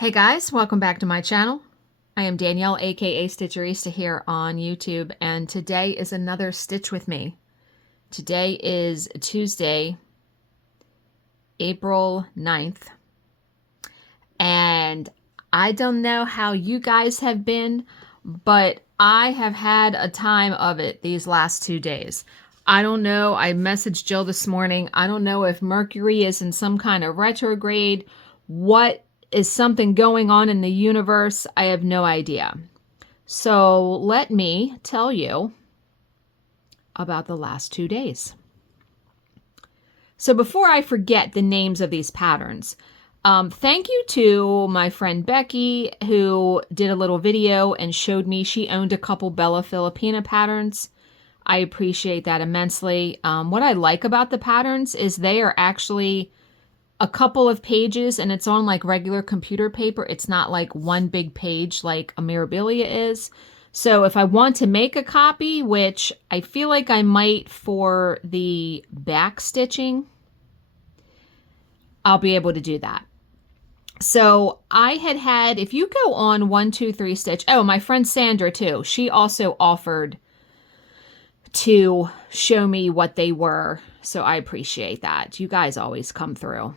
Hey guys, welcome back to my channel. I am Danielle, aka Stitcherista here on YouTube, and today is another Stitch with Me. Today is Tuesday, April 9th, and I don't know how you guys have been, but I have had a time of it these last 2 days. I don't know, I messaged Jill this morning. I don't know if Mercury is in some kind of retrograde. What is something going on in the universe? I have no idea. So let me tell you about the last 2 days. So before I forget the names of these patterns, thank you to my friend Becky, who did a little video and showed me she owned a couple Bella Filipina patterns. I appreciate that immensely. What I like about the patterns is they are actually a couple of pages and it's on like regular computer paper. It's not like one big page like a Mirabilia is. So if I want to make a copy, which I feel like I might for the back stitching, I'll be able to do that. So I had, if you go on 123 Stitch, oh, my friend Sandra too, she also offered to show me what they were. So I appreciate that. You guys always come through.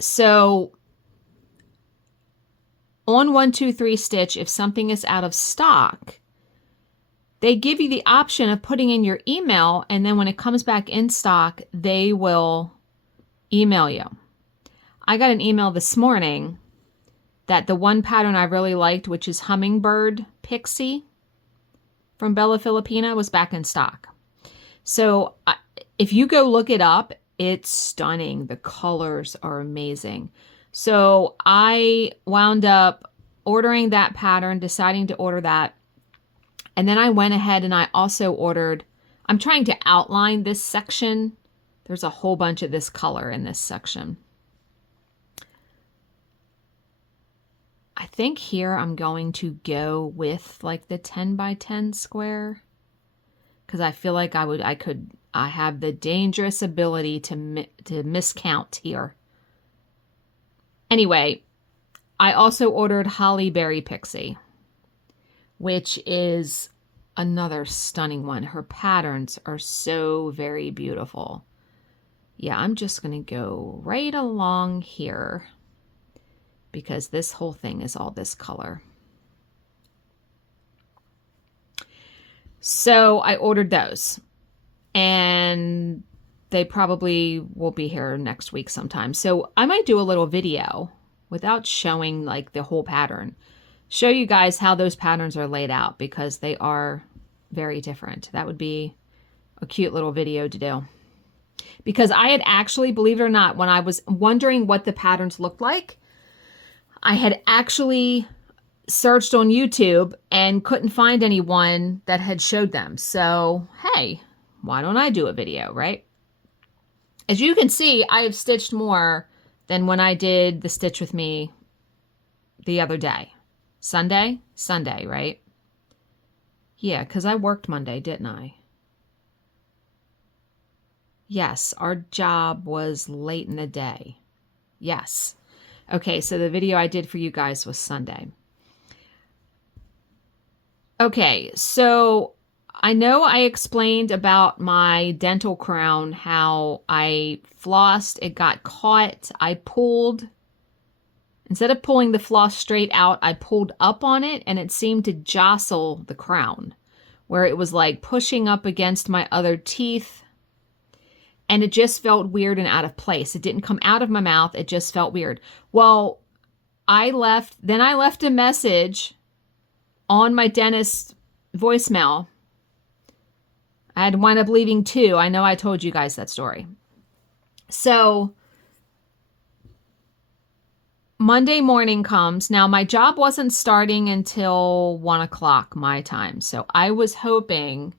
So on 123 Stitch, if something is out of stock, they give you the option of putting in your email, and then when it comes back in stock, they will email you. I got an email this morning that the one pattern I really liked, which is Hummingbird Pixie from Bella Filipina, was back in stock. So if you go look it up, it's stunning. The colors are amazing. So I wound up ordering that pattern, deciding to order that. And then I went ahead and I also ordered, I'm trying to outline this section. There's a whole bunch of this color in this section. I think here I'm going to go with like the 10 by 10 square, because I feel like I have the dangerous ability to miscount here. Anyway, I also ordered Holly Berry Pixie, which is another stunning one. Her patterns are so very beautiful. Yeah, I'm just going to go right along here because this whole thing is all this color. So I ordered those, and they probably will be here next week sometime. So I might do a little video without showing like the whole pattern, show you guys how those patterns are laid out, because they are very different. That would be a cute little video to do. Because I had actually, believe it or not, when I was wondering what the patterns looked like, I had actually searched on YouTube and couldn't find anyone that had showed them. So, hey, why don't I do a video, right? As you can see, I have stitched more than when I did the Stitch with Me the other day. Sunday, right? Yeah, because I worked Monday, didn't I? Yes, our job was late in the day. Yes. Okay, so the video I did for you guys was Sunday. Okay, so I know I explained about my dental crown, how I flossed, it got caught, I pulled. Instead of pulling the floss straight out, I pulled up on it, and it seemed to jostle the crown, where it was like pushing up against my other teeth, and it just felt weird and out of place. It didn't come out of my mouth, it just felt weird. Well, I left a message on my dentist's voicemail. I had to wind up leaving 2. I know I told you guys that story. So Monday morning comes. Now my job wasn't starting until 1 o'clock my time. So I was hoping,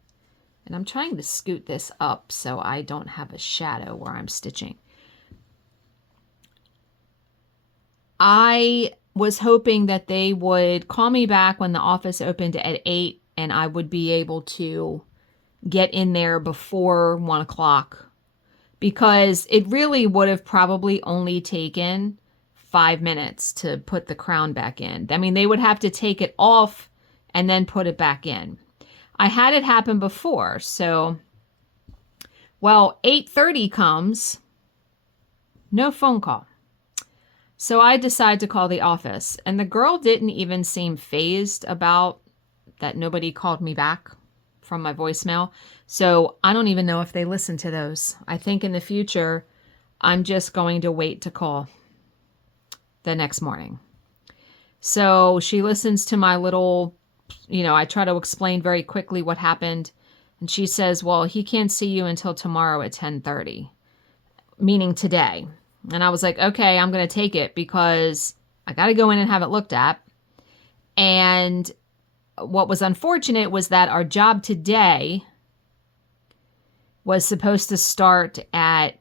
and I'm trying to scoot this up so I don't have a shadow where I'm stitching. I was hoping that they would call me back when the office opened at 8 and I would be able to get in there before 1 o'clock, because it really would have probably only taken 5 minutes to put the crown back in. I mean, they would have to take it off and then put it back in. I had it happen before. So, well, 8:30 comes, no phone call. So I decide to call the office, and the girl didn't even seem fazed about that nobody called me back from my voicemail. So I don't even know if they listen to those. I think in the future, I'm just going to wait to call the next morning. So she listens to my little, I try to explain very quickly what happened. And she says, well, he can't see you until tomorrow at 10:30, meaning today. And I was like, okay, I'm going to take it because I got to go in and have it looked at. And what was unfortunate was that our job today was supposed to start at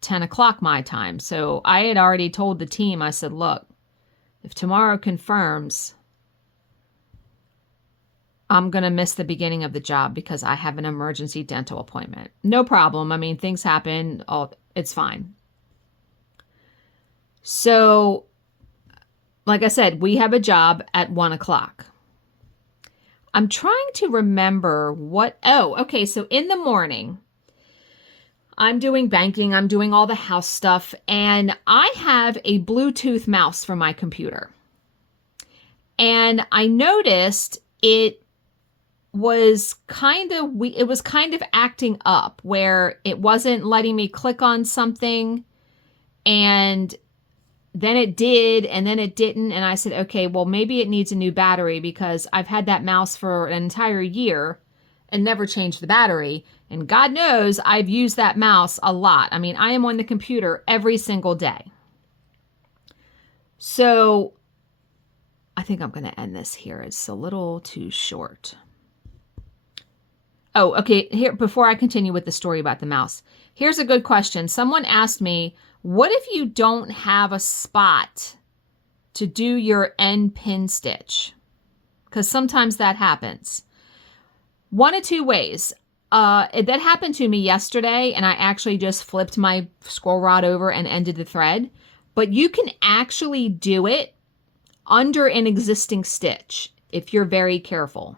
10 o'clock my time. So I had already told the team, I said, look, if tomorrow confirms, I'm going to miss the beginning of the job because I have an emergency dental appointment. No problem. I mean, things happen. It's fine. So, like I said, we have a job at 1 o'clock. I'm trying to remember okay. So in the morning, I'm doing banking. I'm doing all the house stuff. And I have a Bluetooth mouse for my computer. And I noticed it was kind of acting up where it wasn't letting me click on something, and then it did, and then it didn't. And I said, okay, well, maybe it needs a new battery because I've had that mouse for an entire year and never changed the battery. And God knows I've used that mouse a lot. I mean, I am on the computer every single day. So I think I'm going to end this here. It's a little too short. Oh, okay. Here, before I continue with the story about the mouse, here's a good question. Someone asked me, what if you don't have a spot to do your end pin stitch? Because sometimes that happens. One of two ways. That happened to me yesterday, and I actually just flipped my scroll rod over and ended the thread. But you can actually do it under an existing stitch if you're very careful.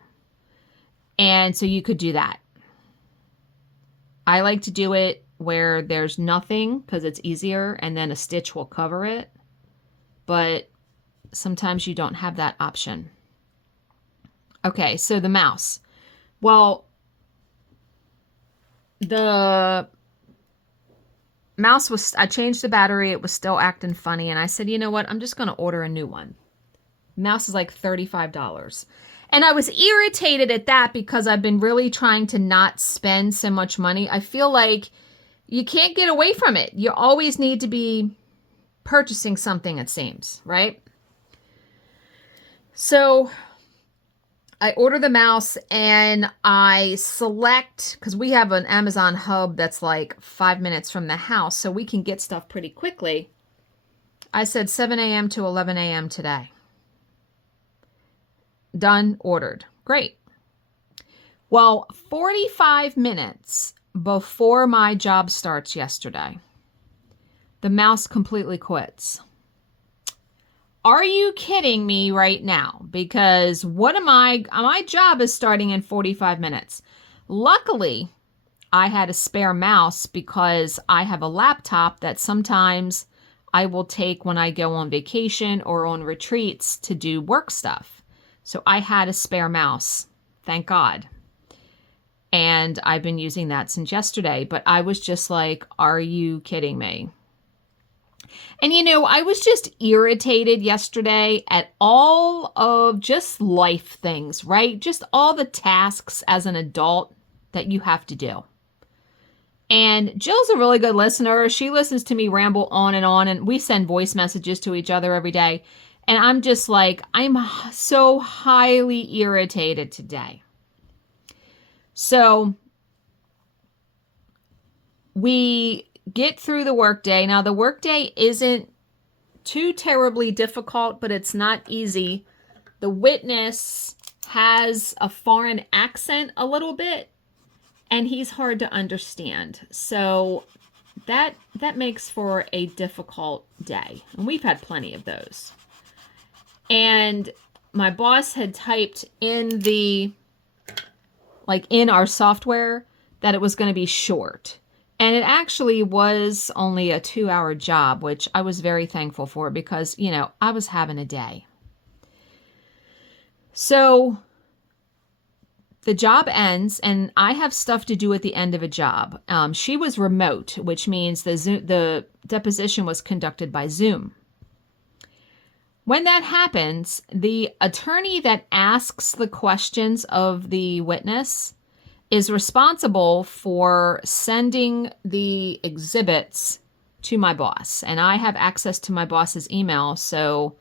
And so you could do that. I like to do it where there's nothing because it's easier, and then a stitch will cover it. But sometimes you don't have that option. Okay, so the mouse. Well, the mouse I changed the battery. It was still acting funny. And I said, you know what? I'm just going to order a new one. Mouse is like $35. And I was irritated at that because I've been really trying to not spend so much money. I feel like you can't get away from it. You always need to be purchasing something, it seems, right? So I order the mouse and I select, because we have an Amazon hub that's like 5 minutes from the house, so we can get stuff pretty quickly. I said 7 a.m. to 11 a.m. today. Done, ordered. Great. Well, 45 minutes before my job starts yesterday, the mouse completely quits. Are you kidding me right now? Because my job is starting in 45 minutes. Luckily, I had a spare mouse because I have a laptop that sometimes I will take when I go on vacation or on retreats to do work stuff. So I had a spare mouse, thank God. And I've been using that since yesterday. But I was just like, are you kidding me? And I was just irritated yesterday at all of just life things, right? Just all the tasks as an adult that you have to do. And Jill's a really good listener. She listens to me ramble on, and we send voice messages to each other every day. And I'm just like, I'm so highly irritated today. So we get through the workday. Now, the workday isn't too terribly difficult, but it's not easy. The witness has a foreign accent a little bit, and he's hard to understand. So that makes for a difficult day. And we've had plenty of those. And my boss had typed in in our software that it was going to be short. And it actually was only a 2-hour job, which I was very thankful for because, I was having a day. So the job ends, and I have stuff to do at the end of a job. She was remote, which means the deposition was conducted by Zoom. When that happens, the attorney that asks the questions of the witness is responsible for sending the exhibits to my boss. And I have access to my boss's email, so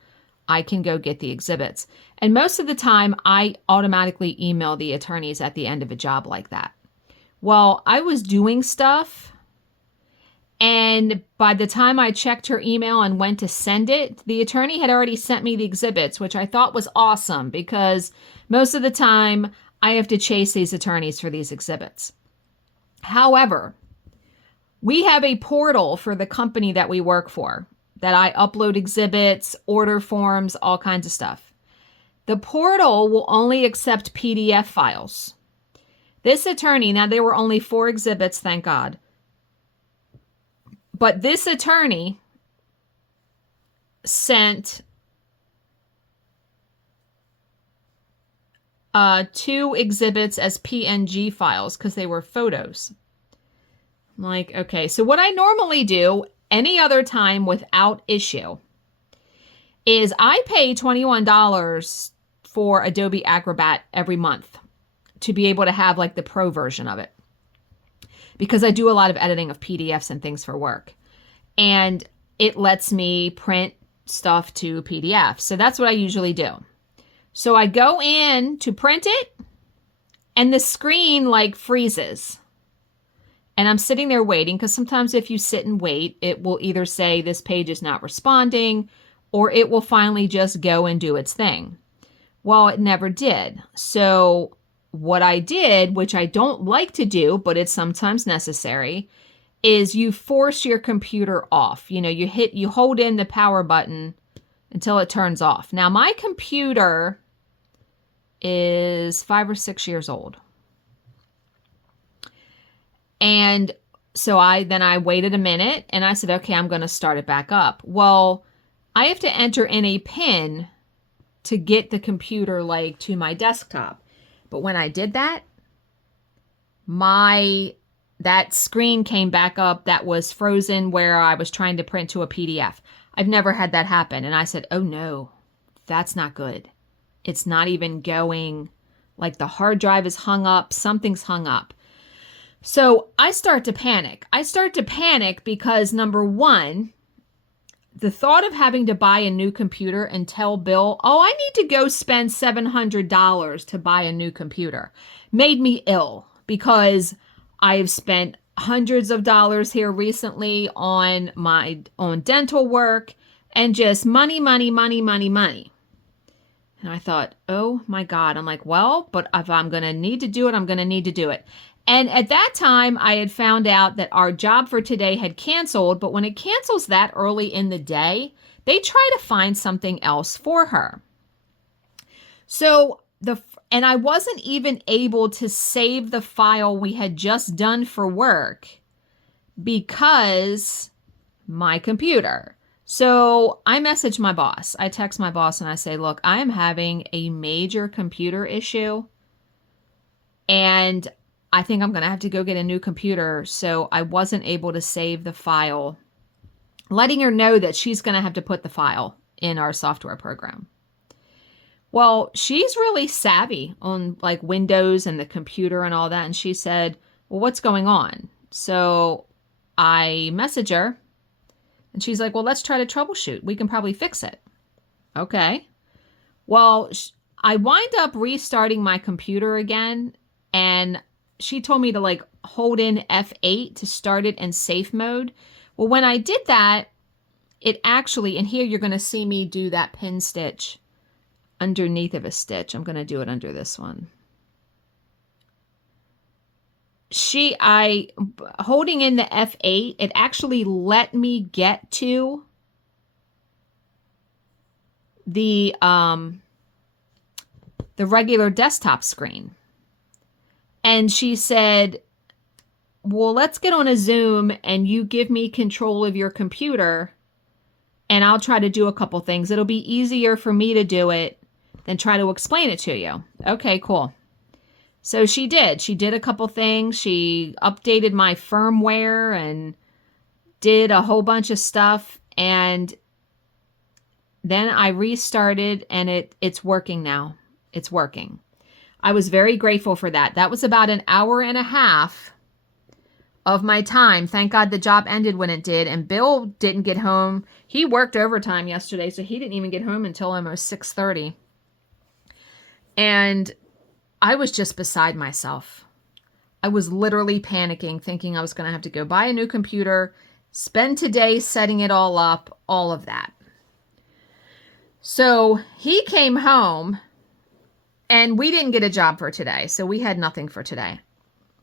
I can go get the exhibits. And most of the time, I automatically email the attorneys at the end of a job like that. Well, I was doing stuff, and by the time I checked her email and went to send it, the attorney had already sent me the exhibits, which I thought was awesome because most of the time I have to chase these attorneys for these exhibits. However, we have a portal for the company that we work for that I upload exhibits, order forms, all kinds of stuff. The portal will only accept PDF files. This attorney, now there were only 4 exhibits, thank God. But this attorney sent 2 exhibits as PNG files because they were photos. I'm like, okay, so what I normally do any other time without issue is I pay $21 for Adobe Acrobat every month to be able to have like the pro version of it. Because I do a lot of editing of PDFs and things for work. And it lets me print stuff to PDF. So that's what I usually do. So I go in to print it, and the screen like freezes. And I'm sitting there waiting, because sometimes if you sit and wait, it will either say this page is not responding, or it will finally just go and do its thing. Well, it never did. So what I did, which I don't like to do, but it's sometimes necessary, is you force your computer off. You hold in the power button until it turns off. Now, my computer is 5 or 6 years old. And so I waited a minute and I said, okay, I'm going to start it back up. Well, I have to enter in a PIN to get the computer to my desktop. But when I did that, that screen came back up that was frozen where I was trying to print to a PDF. I've never had that happen. And I said, oh no, that's not good. It's not even going, the hard drive is hung up, something's hung up. So I start to panic. I start to panic because, number one, the thought of having to buy a new computer and tell Bill, oh, I need to go spend $700 to buy a new computer, made me ill, because I've spent hundreds of dollars here recently on dental work and just money. And I thought, oh my God. I'm like, well, but if I'm going to need to do it, I'm going to need to do it. And at that time, I had found out that our job for today had canceled, but when it cancels that early in the day, they try to find something else for her. So and I wasn't even able to save the file we had just done for work because my computer. So I message my boss. I text my boss and I say, look, I am having a major computer issue, and I think I'm going to have to go get a new computer. So I wasn't able to save the file, letting her know that she's going to have to put the file in our software program. Well, she's really savvy on Windows and the computer and all that. And she said, well, what's going on? So I message her and she's like, well, let's try to troubleshoot. We can probably fix it. Okay. Well, I wind up restarting my computer again, and she told me to hold in F8 to start it in safe mode. Well, when I did that, it actually, and here you're going to see me do that pin stitch underneath of a stitch. I'm going to do it under this one. holding in the F8, it actually let me get to the regular desktop screen. And she said, well, let's get on a Zoom and you give me control of your computer and I'll try to do a couple things. It'll be easier for me to do it than try to explain it to you. Okay, cool. So she did. She did a couple things. She updated my firmware and did a whole bunch of stuff. And then I restarted and it's working now. It's working. I was very grateful for that. That was about an hour and a half of my time. Thank God the job ended when it did. And Bill didn't get home. He worked overtime yesterday, so he didn't even get home until almost 6:30. And I was just beside myself. I was literally panicking, thinking I was going to have to go buy a new computer, spend today setting it all up, all of that. So he came home, and we didn't get a job for today, so we had nothing for today.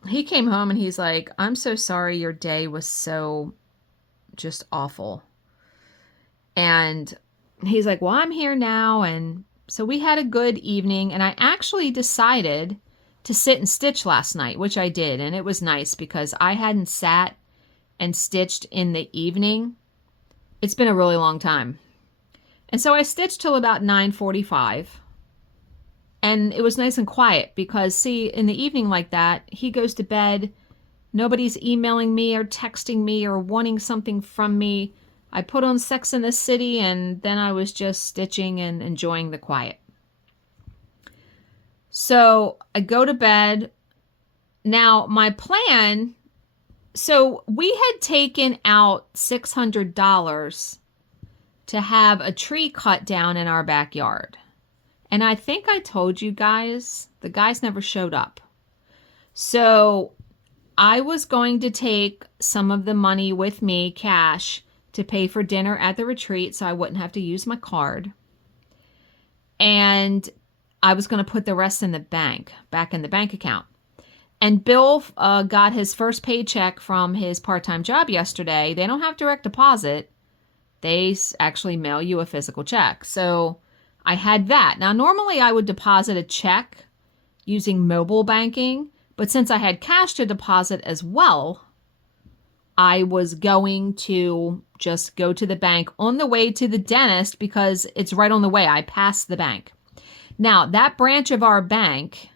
He came home and he's like, I'm so sorry your day was so just awful. And he's like, well, I'm here now. And so we had a good evening, and I actually decided to sit and stitch last night, which I did. And it was nice because I hadn't sat and stitched in the evening. It's been a really long time. And so I stitched till about 9:45. And it was nice and quiet because, see, in the evening like that, he goes to bed. Nobody's emailing me or texting me or wanting something from me. I put on Sex and the City, and then I was just stitching and enjoying the quiet. So I go to bed. Now, my plan, so we had taken out $600 to have a tree cut down in our backyard. And I think I told you guys, the guys never showed up. So I was going to take some of the money with me, cash, to pay for dinner at the retreat so I wouldn't have to use my card. And I was going to put the rest in the bank, back in the bank account. And Bill got his first paycheck from his part-time job yesterday. They don't have direct deposit. They actually mail you a physical check. So I had that. Now, normally I would deposit a check using mobile banking, but since I had cash to deposit as well, I was going to just go to the bank on the way to the dentist because it's right on the way. I passed the bank. Now, that branch of our bank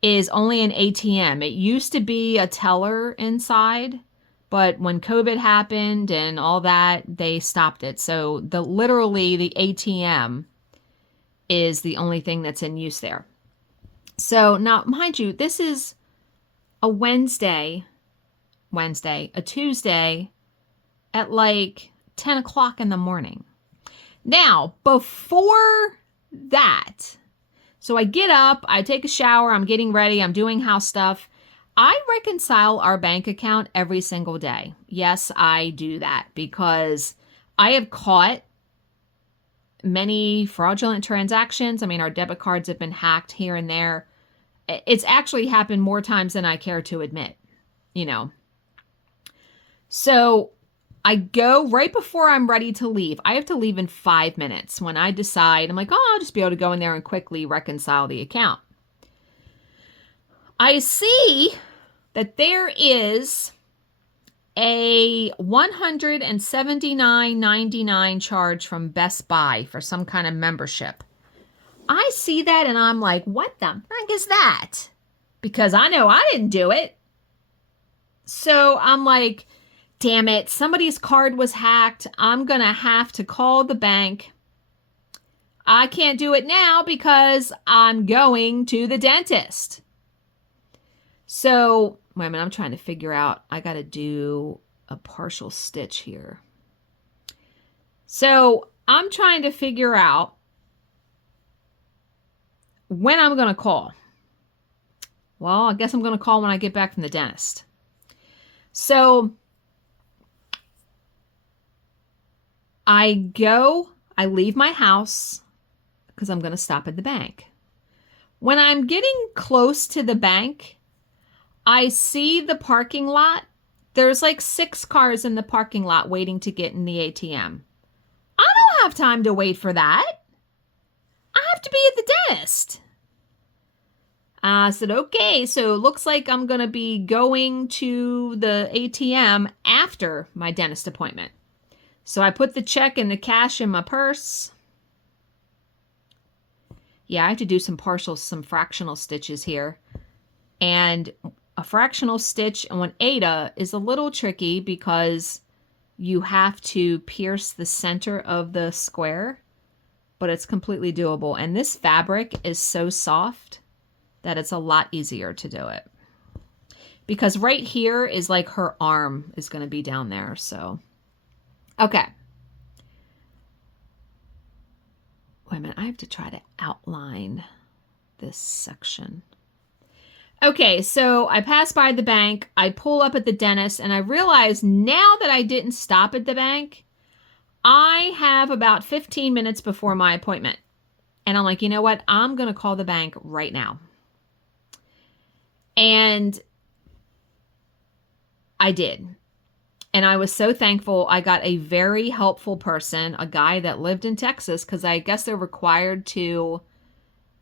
is only an ATM. It used to be a teller inside, but when COVID happened and all that, they stopped it. So literally the ATM is the only thing that's in use there. So now, mind you, this is a a Tuesday at like 10 o'clock in the morning. Now, before that, so I get up, I take a shower, I'm getting ready, I'm doing house stuff. I reconcile our bank account every single day. Yes, I do that because I have caught many fraudulent transactions. I mean, our debit cards have been hacked here and there. It's actually happened more times than I care to admit, So I go right before I'm ready to leave. I have to leave in 5 minutes. When I decide, I'm like, I'll just be able to go in there and quickly reconcile the account. I see that there is a $179.99 charge from Best Buy for some kind of membership. I see that and I'm like, what the heck is that? Because I know I didn't do it. So I'm like, damn it, somebody's card was hacked. I'm going to have to call the bank. I can't do it now because I'm going to the dentist. So, wait a minute, I'm trying to figure out, I got to do a partial stitch here. So, I'm trying to figure out when I'm going to call. Well, I guess I'm going to call when I get back from the dentist. So, I leave my house because I'm going to stop at the bank. When I'm getting close to the bank, I see the parking lot. There's like 6 cars in the parking lot waiting to get in the ATM. I don't have time to wait for that. I have to be at the dentist. I said, okay, so it looks like I'm going to be going to the ATM after my dentist appointment. So I put the check and the cash in my purse. Yeah, I have to do some fractional stitches here. And a fractional stitch on aida is a little tricky because you have to pierce the center of the square, but it's completely doable. And this fabric is so soft that it's a lot easier to do it. Because right here is like her arm is going to be down there. So, okay. Wait a minute. I have to try to outline this section. Okay, so I pass by the bank. I pull up at the dentist, and I realize now that I didn't stop at the bank, I have about 15 minutes before my appointment. And I'm like, you know what? I'm going to call the bank right now. And I did. And I was so thankful. I got a very helpful person, a guy that lived in Texas, because I guess they're required to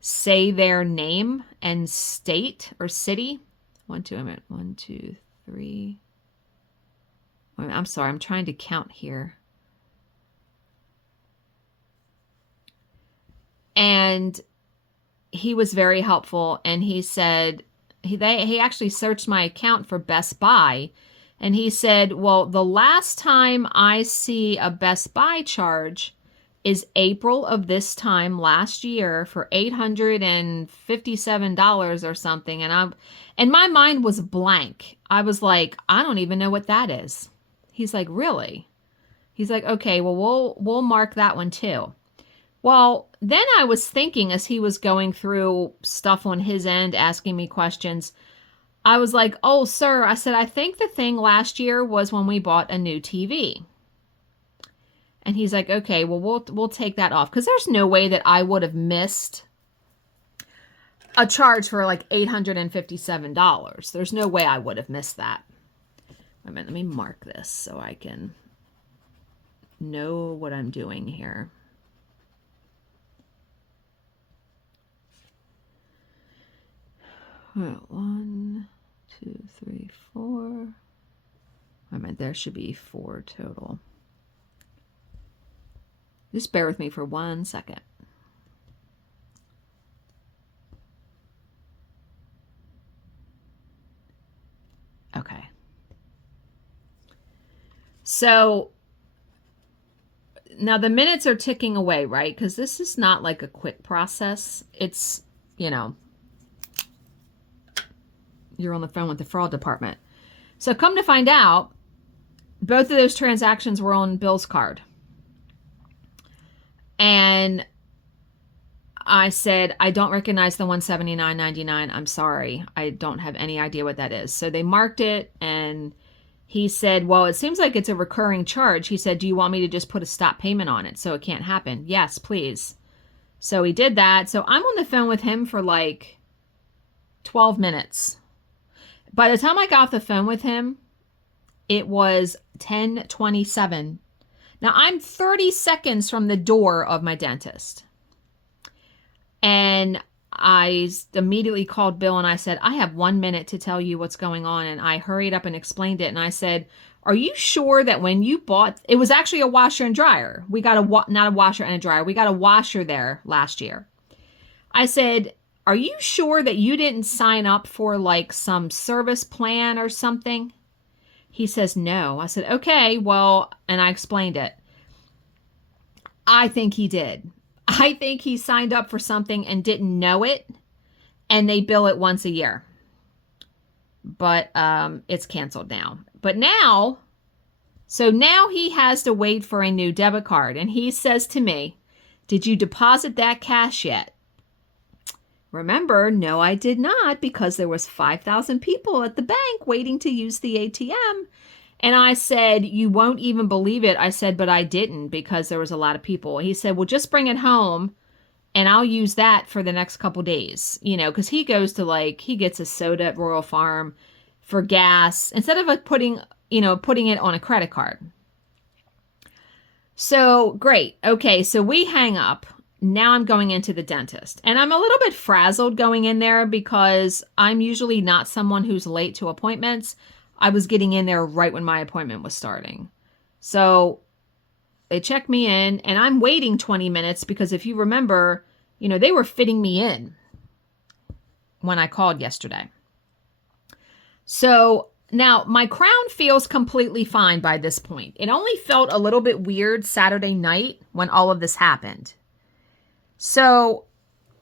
say their name and state or city. 1, 2, 3. I'm sorry, I'm trying to count here. And he was very helpful, and he said, he actually searched my account for Best Buy, and he said, well, the last time I see a Best Buy charge is April of this time last year for $857 or something. And my mind was blank. I was like, I don't even know what that is. He's like, really? He's like, okay, well, we'll mark that one too. Well, then I was thinking as he was going through stuff on his end, asking me questions, I was like, oh, sir, I said, I think the thing last year was when we bought a new TV. And he's like, okay, well, we'll take that off. Because there's no way that I would have missed a charge for like $857. There's no way I would have missed that. Wait a minute, let me mark this so I can know what I'm doing here. Well, 1, 2, 3, 4. Wait a minute, there should be 4 total. Just bear with me for 1 second. Okay. So now the minutes are ticking away, right? Because this is not like a quick process. It's, you know, you're on the phone with the fraud department. So come to find out, both of those transactions were on Bill's card. And I said, I don't recognize the $179.99. I'm sorry. I don't have any idea what that is. So they marked it, and he said, well, it seems like it's a recurring charge. He said, do you want me to just put a stop payment on it so it can't happen? Yes, please. So he did that. So I'm on the phone with him for like 12 minutes. By the time I got off the phone with him, it was 10:27. Now, I'm 30 seconds from the door of my dentist. And I immediately called Bill and I said, I have 1 minute to tell you what's going on. And I hurried up and explained it. And I said, are you sure that when you bought, it was actually a washer and dryer. We got not a washer and a dryer. We got a washer there last year. I said, are you sure that you didn't sign up for like some service plan or something? He says, no. I said, okay, well, and I explained it. I think he did. I think he signed up for something and didn't know it, and they bill it once a year. But it's canceled now. But now, so now he has to wait for a new debit card. And he says to me, did you deposit that cash yet? Remember, no, I did not, because there was 5,000 people at the bank waiting to use the ATM. And I said, you won't even believe it. I said, but I didn't, because there was a lot of people. He said, well, just bring it home and I'll use that for the next couple days, you know, because he goes to like, he gets a soda at Royal Farm. for gas instead of like putting it on a credit card. So great. Okay, so we hang up. Now I'm going into the dentist, and I'm a little bit frazzled going in there because I'm usually not someone who's late to appointments. I was getting in there right when my appointment was starting. So they check me in, and I'm waiting 20 minutes because if you remember, they were fitting me in when I called yesterday. So now my crown feels completely fine by this point. It only felt a little bit weird Saturday night when all of this happened. So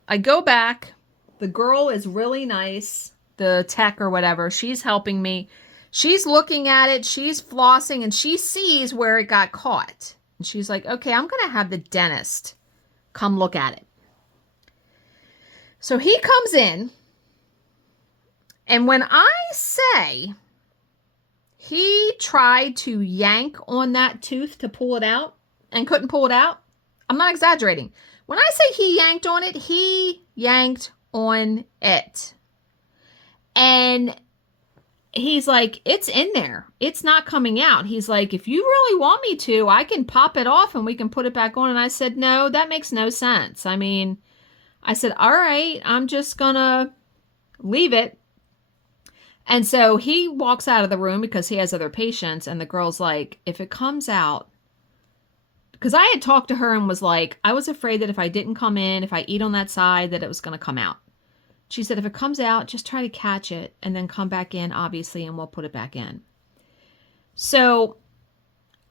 I go back. The girl is really nice, the tech or whatever. She's helping me. She's looking at it. She's flossing, and she sees where it got caught. And she's like, okay, I'm going to have the dentist come look at it. So he comes in. And when I say he tried to yank on that tooth to pull it out and couldn't pull it out, I'm not exaggerating. When I say he yanked on it, he yanked on it. And he's like, it's in there. It's not coming out. He's like, if you really want me to, I can pop it off and we can put it back on. And I said, no, that makes no sense. I mean, I said, all right, I'm just going to leave it. And so he walks out of the room because he has other patients. And the girl's like, if it comes out, because I had talked to her and was like, I was afraid that if I didn't come in, if I eat on that side, that it was going to come out. She said, if it comes out, just try to catch it and then come back in, obviously, and we'll put it back in. So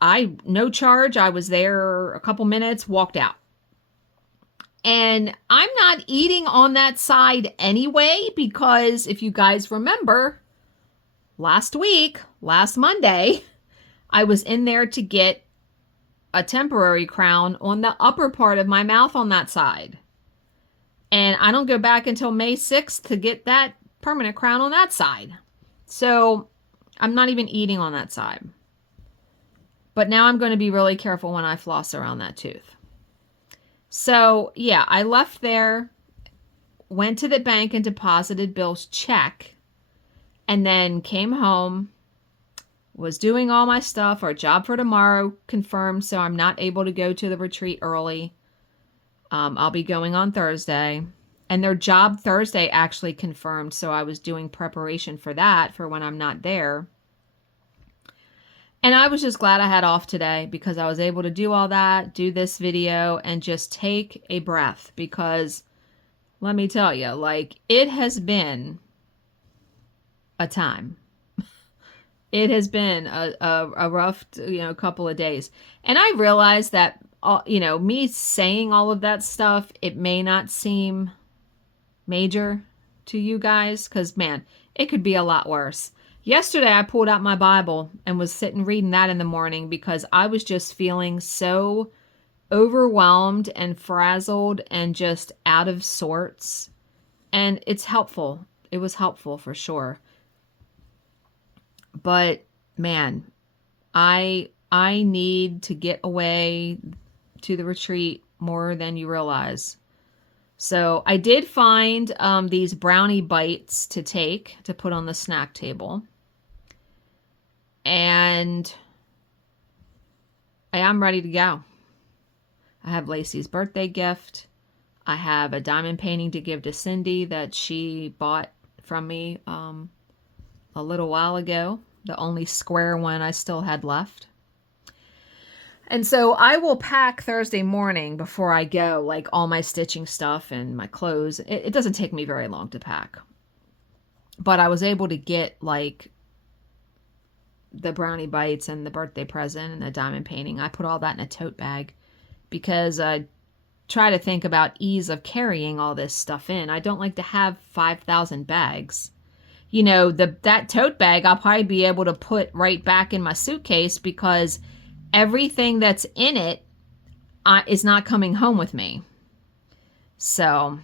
no charge. I was there a couple minutes, walked out. And I'm not eating on that side anyway, because if you guys remember, last Monday, I was in there to get a temporary crown on the upper part of my mouth on that side. And I don't go back until May 6th to get that permanent crown on that side. So I'm not even eating on that side. But now I'm going to be really careful when I floss around that tooth. So yeah, I left there, went to the bank and deposited Bill's check, and then came home, was doing all my stuff. Our job for tomorrow confirmed, so I'm not able to go to the retreat early. I'll be going on Thursday. And their job Thursday actually confirmed, so I was doing preparation for that for when I'm not there. And I was just glad I had off today because I was able to do all that, do this video, and just take a breath. Because let me tell you, like, it has been a time. It has been a rough, couple of days. And I realized that, me saying all of that stuff, it may not seem major to you guys because, man, it could be a lot worse. Yesterday, I pulled out my Bible and was sitting reading that in the morning because I was just feeling so overwhelmed and frazzled and just out of sorts. And it's helpful. It was helpful for sure. But man, I need to get away to the retreat more than you realize. So I did find these brownie bites to take to put on the snack table. And I am ready to go. I have Lacey's birthday gift. I have a diamond painting to give to Cindy that she bought from me a little while ago. The only square one I still had left. And so I will pack Thursday morning before I go, like all my stitching stuff and my clothes. It doesn't take me very long to pack. But I was able to get like the brownie bites and the birthday present and the diamond painting. I put all that in a tote bag because I try to think about ease of carrying all this stuff in. I don't like to have 5,000 bags. That tote bag I'll probably be able to put right back in my suitcase because everything that's in it is not coming home with me. So,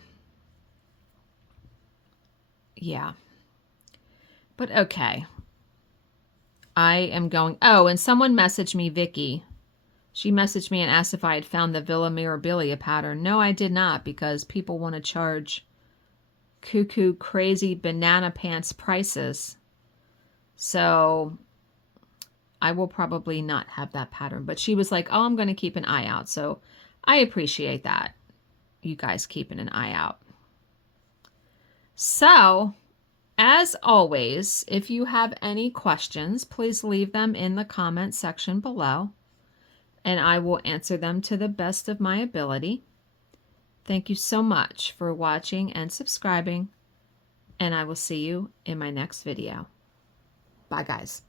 yeah. But okay. I am going... Oh, and someone messaged me, Vicky. She messaged me and asked if I had found the Villa Mirabilia pattern. No, I did not, because people want to charge cuckoo crazy banana pants prices So I will probably not have that pattern. But she was like, oh, I'm going to keep an eye out. So I appreciate that. You guys keeping an eye out. So, as always, if you have any questions, please leave them in the comment section below, and I will answer them to the best of my ability. Thank you so much for watching and subscribing, and I will see you in my next video. Bye, guys.